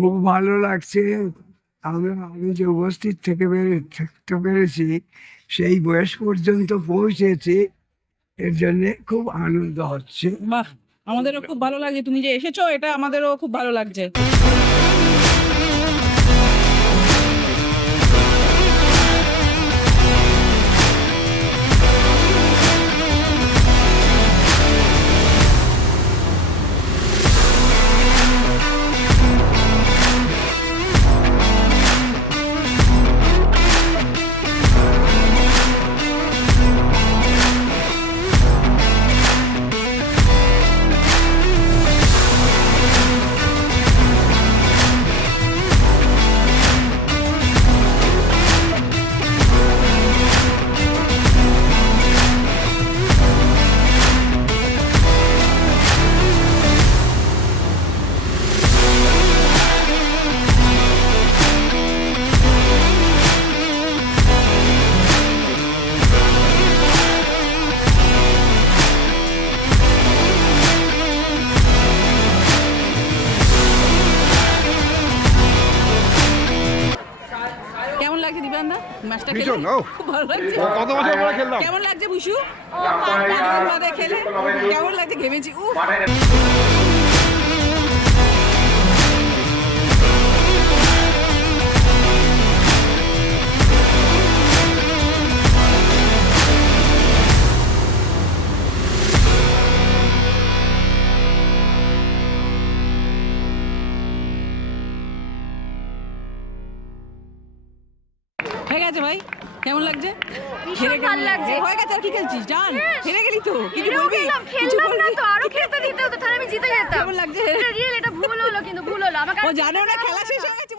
খুব ভালো লাগছে। আমি যে উপস্থিত থাকতে পেরেছি, সেই বয়স পর্যন্ত পৌঁছেছি, এর জন্য খুব আনন্দ হচ্ছে। বাহ, আমাদেরও খুব ভালো লাগছে তুমি যে এসেছো, এটা আমাদেরও খুব ভালো লাগছে। কেমন লাগছে দিবান্দা ম্যাচটা খেলে? খুব ভালো লাগছে। কত বছর পরে খেললাম। কেমন লাগছে বুসু? বাদে খেলে কেমন লাগছে? ঘেমেছি। হয়ে গেছে ভাই, কেমন লাগছে? ভীষণ ভালো লাগছে। হয়ে গেছে, আর কি খেলছিস? জান হেরে গেলি তো, কিছু হেরেও বলবি? গেলাম, কিছু খেললাম না বলবি? তো, আরো খেলতে দিতে হতো, তাহলে আমি জিতে যেতাম। কেমন লাগছে? এটা রিয়েল, এটা ভুল হলো, কিন্তু ভুল হলো আমাকে। ও জানেও না খেলা শেষ হয়ে গেছে।